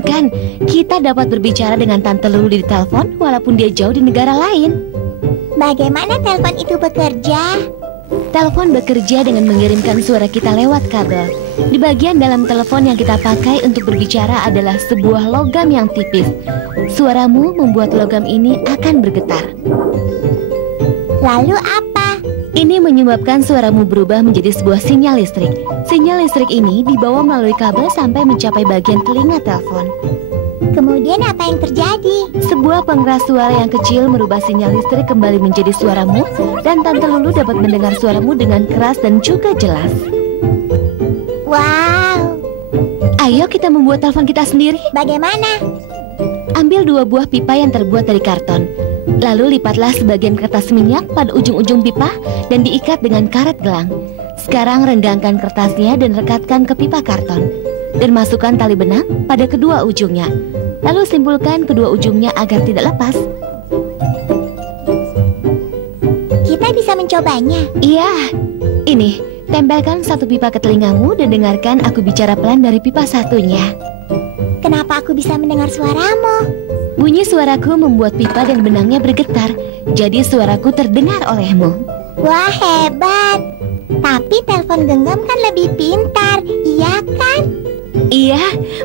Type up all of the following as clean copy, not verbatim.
Bayangkan, kita dapat berbicara dengan Tante Lulu di telepon walaupun dia jauh di negara lain. Bagaimana telepon itu bekerja? Telepon bekerja dengan mengirimkan suara kita lewat kabel. Di bagian dalam telepon yang kita pakai untuk berbicara adalah sebuah logam yang tipis. Suaramu membuat logam ini akan bergetar. Lalu apa? Ini menyebabkan suaramu berubah menjadi sebuah sinyal listrik. Sinyal listrik ini dibawa melalui kabel sampai mencapai bagian telinga telepon. Kemudian apa yang terjadi? Sebuah pengeras suara yang kecil merubah sinyal listrik kembali menjadi suaramu, dan Tante Lulu dapat mendengar suaramu dengan keras dan juga jelas. Wow! Ayo kita membuat telepon kita sendiri. Bagaimana? Ambil 2 buah pipa yang terbuat dari karton. Lalu lipatlah sebagian kertas minyak pada ujung-ujung pipa dan diikat dengan karet gelang. Sekarang renggangkan kertasnya dan rekatkan ke pipa karton. Dan masukkan tali benang pada kedua ujungnya. Lalu simpulkan kedua ujungnya agar tidak lepas. Kita bisa mencobanya. Iya, ini, tempelkan satu pipa ke telingamu dan dengarkan aku bicara pelan dari pipa satunya. Kenapa aku bisa mendengar suaramu? Bunyi suaraku membuat pipa dan benangnya bergetar. Jadi suaraku terdengar olehmu. Wah, hebat. Tapi telepon genggam kan lebih pintar, iya kan? Iya,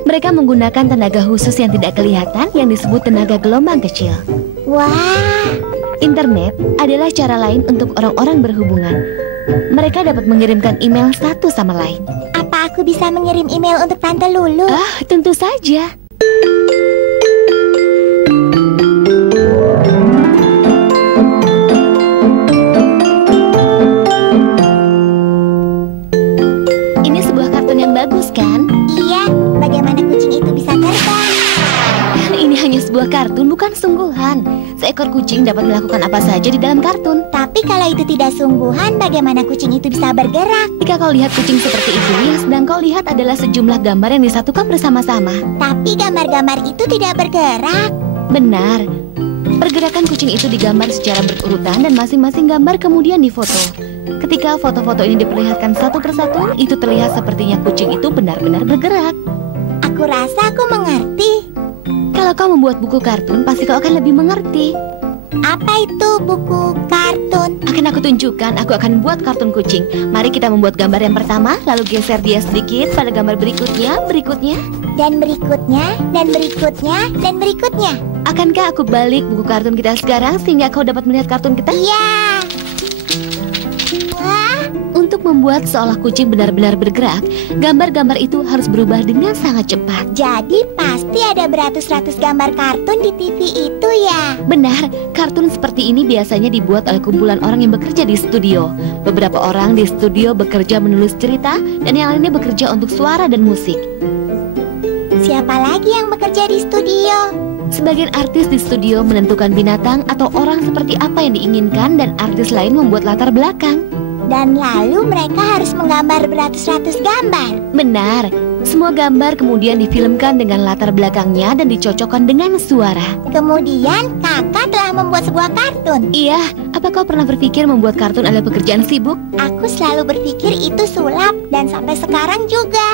mereka menggunakan tenaga khusus yang tidak kelihatan yang disebut tenaga gelombang kecil. Wah, Internet adalah cara lain untuk orang-orang berhubungan. Mereka dapat mengirimkan email satu sama lain. apa aku bisa mengirim email untuk Tante Lulu? Tentu saja. Ini sebuah kartun yang bagus, kan? Iya, bagaimana kucing itu bisa terbang? Ini hanya sebuah kartun, bukan sungguhan. Seekor kucing dapat melakukan apa saja di dalam kartun. Tapi kalau itu tidak sungguhan, bagaimana kucing itu bisa bergerak? Jika kau lihat kucing seperti itu, yang sedang kau lihat adalah sejumlah gambar yang disatukan bersama-sama. Tapi gambar-gambar itu tidak bergerak. Benar. Pergerakan kucing itu digambar secara berurutan dan masing-masing gambar kemudian difoto. Ketika foto-foto ini diperlihatkan satu persatu, itu terlihat sepertinya kucing itu benar-benar bergerak. Aku rasa aku mengerti. Kalau kau membuat buku kartun, pasti kau akan lebih mengerti. Apa itu buku kartun? Akan aku tunjukkan, aku akan buat kartun kucing. Mari kita membuat gambar yang pertama, lalu geser dia sedikit pada gambar berikutnya, Dan berikutnya, dan berikutnya, dan berikutnya. Akankah aku balik buku kartun kita sekarang sehingga kau dapat melihat kartun kita? Iya. Wah, Untuk membuat seolah kucing benar-benar bergerak, gambar-gambar itu harus berubah dengan sangat cepat. jadi pasti ada beratus-ratus gambar kartun di TV itu ya? Benar, kartun seperti ini biasanya dibuat oleh kumpulan orang yang bekerja di studio. Beberapa orang di studio bekerja menulis cerita, dan yang lainnya bekerja untuk suara dan musik. Siapa lagi yang bekerja di studio? Sebagian artis di studio menentukan binatang atau orang seperti apa yang diinginkan, dan artis lain membuat latar belakang. Dan lalu mereka harus menggambar beratus-ratus gambar. Benar, semua gambar kemudian difilmkan dengan latar belakangnya dan dicocokkan dengan suara. Kemudian kakak telah membuat sebuah kartun. Iya, apa kau pernah berpikir membuat kartun adalah pekerjaan sibuk? Aku selalu berpikir itu sulap dan sampai sekarang juga.